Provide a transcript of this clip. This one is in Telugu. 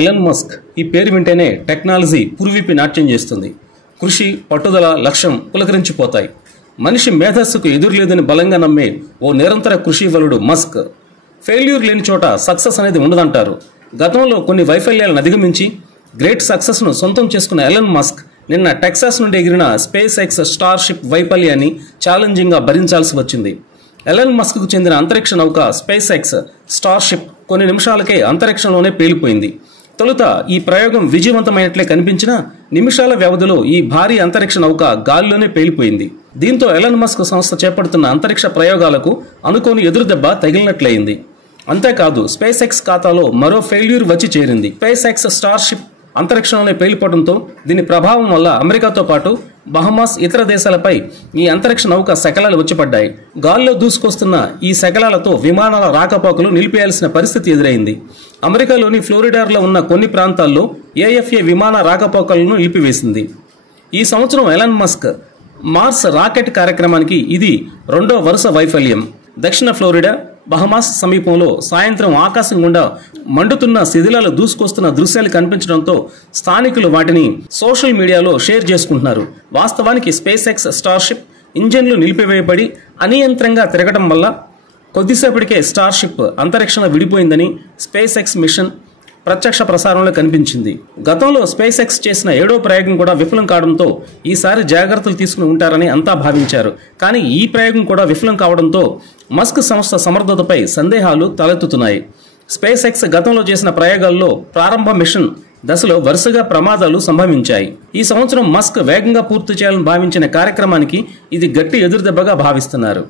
ఎలన్ మస్క్ ఈ పేరు వింటేనే టెక్నాలజీ పురివిప్పి నాట్యం చేస్తుంది. కృషి, పట్టుదల, లక్ష్యం పులకరించిపోతాయి. మనిషి మేధస్సుకు ఎదురులేదని బలంగా నమ్మే ఓ నిరంతర కృషి వలుడు మస్క్. ఫెయిల్యూర్ లేని చోట సక్సెస్ అనేది ఉండదంటారు. గతంలో కొన్ని వైఫల్యాలను అధిగమించి గ్రేట్ సక్సెస్ను సొంతం చేసుకున్న ఎలన్ మస్క్ నిన్న టెక్సాస్ నుండి ఎగిరిన స్పేస్ ఎక్స్ స్టార్షిప్ వైఫల్యాన్ని ఛాలెంజింగ్గా భరించాల్సి వచ్చింది. ఎలన్ మస్క్కు చెందిన అంతరిక్ష నౌక స్పేస్ ఎక్స్ స్టార్షిప్ కొన్ని నిమిషాలకే అంతరిక్షంలోనే పేలిపోయింది. తొలుత ఈ ప్రయోగం విజయవంతమైనట్లే కనిపించినా నిమిషాల వ్యవధిలో ఈ భారీ అంతరిక్ష నౌక గాలిలోనే పేలిపోయింది. దీంతో ఎలన్ మస్క్ సంస్థ చేపడుతున్న అంతరిక్ష ప్రయోగాలకు అనుకోని ఎదురుదెబ్బ తగిలినట్లయింది. అంతేకాదు, స్పేస్ ఎక్స్ ఖాతాలో మరో ఫెయిల్యూర్ వచ్చి చేరింది. స్పేస్ ఎక్స్ స్టార్షిప్ అంతరిక్షంలోనే పేలిపోవడంతో దీని ప్రభావం వల్ల అమెరికాతో పాటు బహమాస్, ఇతర దేశాలపై ఈ అంతరిక్ష నౌక శకలాలు వచ్చిపడ్డాయి. గాల్లో దూసుకొస్తున్న ఈ శకలాలతో విమానాల రాకపోకలు నిలిపేయాల్సిన పరిస్థితి ఎదురైంది. అమెరికాలోని ఫ్లోరిడాలో ఉన్న కొన్ని ప్రాంతాల్లో ఏఎఫ్ఏ విమాన రాకపోకలను నిలిపివేసింది. ఈ సంవత్సరం ఎలన్ మస్క్ మార్స్ రాకెట్ కార్యక్రమానికి ఇది రెండో వరుస వైఫల్యం. దక్షిణ ఫ్లోరిడా, బహమాస్ సమీపంలో సాయంత్రం ఆకాశం గుండా మండుతున్న శిథిలాలు దూసుకొస్తున్న దృశ్యాలు కనిపించడంతో స్థానికులు వాటిని సోషల్ మీడియాలో షేర్ చేసుకుంటున్నారు. వాస్తవానికి స్పేస్ ఎక్స్ స్టార్షిప్ ఇంజన్లు నిలిపివేయబడి అనియంత్రంగా తిరగడం వల్ల కొద్దిసేపటికే స్టార్షిప్ అంతరిక్షంలో విడిపోయిందని స్పేస్ ఎక్స్ మిషన్ ప్రత్యక్ష ప్రసారంలో కనిపించింది. గతంలో స్పేస్ ఎక్స్ చేసిన 7వ ప్రయోగం కూడా విఫలం కావడంతో ఈసారి జాగ్రత్తలు తీసుకుని ఉంటారని అంతా భావించారు. కానీ ఈ ప్రయోగం కూడా విఫలం కావడంతో మస్క్ సంస్థ సమర్థతపై సందేహాలు తలెత్తుతున్నాయి. స్పేస్ ఎక్స్ గతంలో చేసిన ప్రయోగాల్లో ప్రారంభ మిషన్ దశలో వరుసగా ప్రమాదాలు సంభవించాయి. ఈ సంవత్సరం మస్క్ వేగంగా పూర్తి చేయాలని భావించిన కార్యక్రమానికి ఇది గట్టి ఎదురుదెబ్బగా భావిస్తున్నారు.